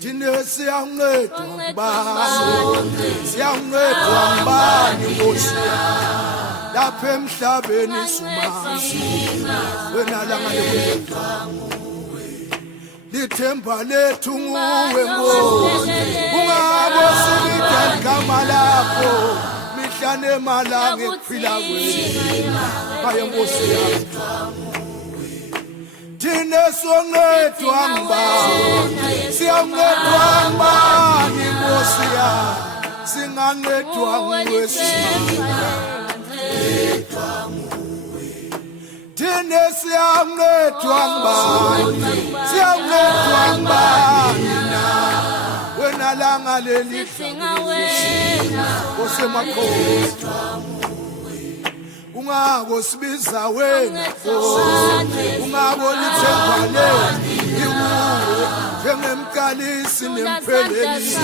Thina siyancedwa ngubani, siyancedwa ngubani Nkosi lapha emhlabeni sumazi wena langa lokuncedwa lithemba lethu nguwe Nkosi ungabo sibida igama lakho mihla nemalanga ekuphila kwethu hayi Nkosi yami thina siyancedwa ngubani siyancedwa ngubani Nkosi yami singancedwa nguwe thina siyancedwa ngubani siyancedwa ngubani na wena langa leli osemakhosi ungako sibiza wena ungako lithemba lethu iwuwe njengemqalisi nemphelelisi